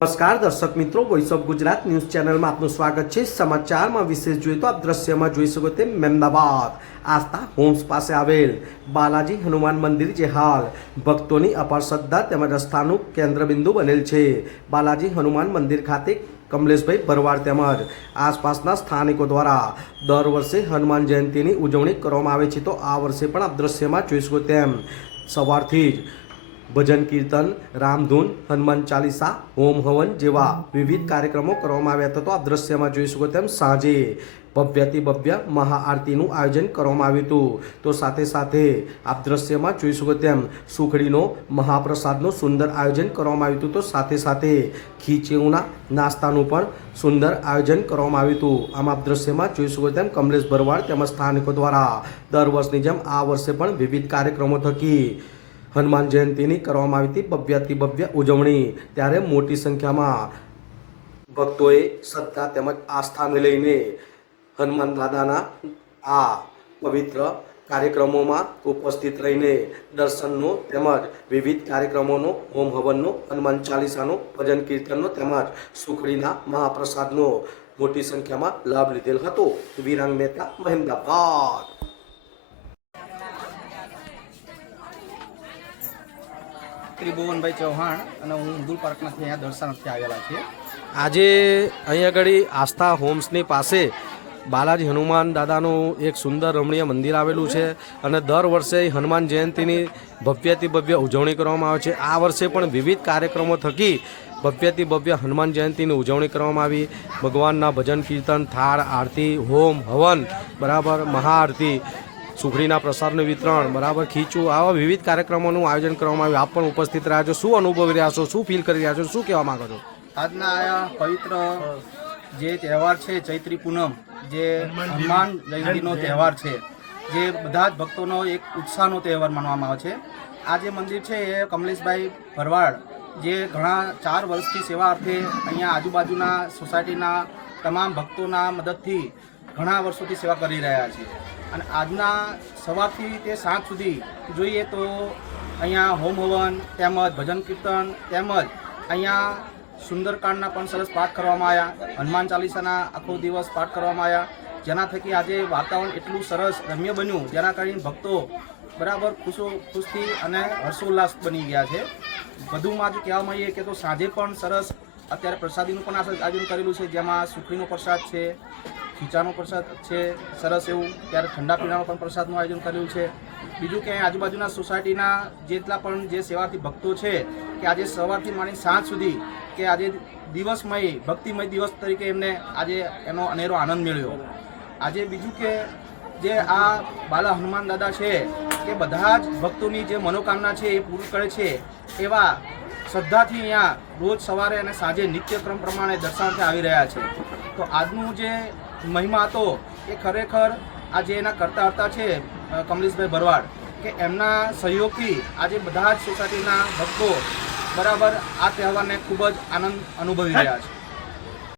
नमस्कार दर्शक मित्रों, voice of Gujarat news channel में आपનું સ્વાગત છે। સમાચારમાં વિશેષ જોઈએ તો આપ દ્રશ્યમાં જોઈ શકો તેમ મહેમદાબાદ આસ્થા હોમ્સ પાસે આવેલ બાલાજી હનુમાન મંદિર જે હાલ ભક્તોની અપાર શ્રદ્ધા તેમજ આસ્થાનું કેન્દ્રબિંદુ બનેલ છે। બાલાજી હનુમાન મંદિર ખાતે કમલેશભાઈ ભરવાડ તેમજ આસપાસના સ્થાનિકો દ્વારા દર વર્ષે હનુમાન જયંતીની ઉજવણી કરવામાં આવે છે। તો આ વર્ષે પણ આપ દ્રશ્યમાં જોઈ શકો તેમ સવારથી જ ભજન કીર્તન, રામધૂન, હનુમાન ચાલીસા, હોમ હવન જેવા વિવિધ કાર્યક્રમો કરવામાં આવ્યા હતા। તો આ દ્રશ્યમાં જોઈ શકો તેમ સાંજે ભવ્યાતિ ભવ્ય મહાઆરતીનું આયોજન કરવામાં આવ્યું હતું। તો સાથે સાથે આપ દ્રશ્યમાં જોઈ શકો તેમ સુખડીનો મહાપ્રસાદનું સુંદર આયોજન કરવામાં આવ્યું હતું। તો સાથે સાથે ખીચેઉના નાસ્તાનું પણ સુંદર આયોજન કરવામાં આવ્યું હતું। આમ આપ દ્રશ્યમાં જોઈ શકો તેમ કમલેશ ભરવાડ તેમજ સ્થાનિકો દ્વારા દર વર્ષની જેમ આ વર્ષે પણ વિવિધ કાર્યક્રમો થકી હનુમાન જયંતીની કરવામાં આવી હતી ભવ્યાતિ ભવ્ય ઉજવણી। ત્યારે મોટી સંખ્યામાં ભક્તોએ શ્રદ્ધા તેમજ આસ્થાને લઈને હનુમાન દાદાના આ પવિત્ર કાર્યક્રમોમાં ઉપસ્થિત રહીને દર્શનનો તેમજ વિવિધ કાર્યક્રમોનો, હોમ હવનનો, હનુમાન ચાલીસાનો, ભજન કીર્તનનો તેમજ સુખડીના મહાપ્રસાદનો મોટી સંખ્યામાં લાભ લીધેલ હતો। વિરાંગ મહેતા, મહેમદાબાદ। ત્રિભુવનભાઈ ચૌહાણ અને હું મુદુલ પાર્કમાંથી અહીંયા દર્શનાર્થે આવેલા છીએ। આજે અહીંયા આગળ આસ્થા હોમ્સની પાસે બાલાજી હનુમાન દાદાનું એક સુંદર રમણીય મંદિર આવેલું છે અને દર વર્ષે હનુમાન જયંતીની ભવ્યાતિ ભવ્ય ઉજવણી કરવામાં આવે છે। આ વર્ષે પણ વિવિધ કાર્યક્રમો થકી ભવ્યાતિ ભવ્ય હનુમાન જયંતીની ઉજવણી કરવામાં આવી। ભગવાનના ભજન કીર્તન, થાળ, આરતી, હોમ હવન, બરાબર મહાઆરતી, સુખડીના પ્રસાદનું વિતરણ, બરાબર ખીચું, આવા વિવિધ કાર્યક્રમોનું આયોજન કરવામાં આવ્યું। આપ પણ ઉપસ્થિત રહ્યા છો, શું અનુભવી રહ્યા છો, શું ફીલ કરી રહ્યા છો, શું કહેવા માંગો છો? આજના આ પવિત્ર જે તહેવાર છે ચૈત્રી પૂનમ, જે હનુમાન જયંતીનો તહેવાર છે, જે બધા જ ભક્તોનો એક ઉત્સાહનો તહેવાર માનવામાં આવે છે। આ જે મંદિર છે એ કમલેશભાઈ ભરવાડ જે ઘણા 4 વર્ષથી સેવા અર્થે અહીંયા આજુબાજુના સોસાયટીના તમામ ભક્તોના મદદથી ઘણા વર્ષોથી સેવા કરી રહ્યા છે અને આજના સવારથી તે સાંજ સુધી જોઈએ તો અહીંયા હોમ હવન તેમજ ભજન કીર્તન તેમજ અહીંયા સુંદરકાંડના પણ સરસ પાઠ કરવામાં આવ્યા, હનુમાન ચાલીસાના આખો દિવસ પાઠ કરવામાં આવ્યા, જેના થકી આજે વાતાવરણ એટલું સરસ રમ્ય બન્યું જેના કારણે ભક્તો બરાબર ખુશથી અને હર્ષોલ્લાસ બની ગયા છે। વધુમાં જો કહેવા માંગીએ કે તો સાંજે પણ સરસ અત્યારે પ્રસાદીનું પણ આયોજન કરેલું છે, જેમાં સુખડીનો પ્રસાદ છે, ખીચાનો પ્રસાદ છે, સરસ એવું, ત્યારે ઠંડા પીણાનો પણ પ્રસાદનું આયોજન કરેલું છે। બીજું કે આજુબાજુના સોસાયટીના જેટલા પણ જે સેવાર્થી ભક્તો છે કે આજે સવારથી માંડી સાંજ સુધી કે આજે દિવસમય ભક્તિમય દિવસ તરીકે એમને આજે એનો અનેરો આનંદ મેળવ્યો। આજે બીજું કે જે આ બાલા હનુમાન દાદા છે કે બધા જ ભક્તોની જે મનોકામના છે એ પૂરી કરે છે એવા શ્રદ્ધાથી અહીંયા રોજ સવારે અને સાંજે નિત્યક્રમ પ્રમાણે દર્શનાર્થે આવી રહ્યા છે। તો આજનું જે મહિમા હતો એ ખરેખર આજે એના કરતા હતા છે કમલેશભાઈ ભરવાડ કે એમના સહયોગથી આજે બધા જ સોસાયટીના ભક્તો બરાબર આ તહેવારને ખૂબ જ આનંદ અનુભવી રહ્યા છે।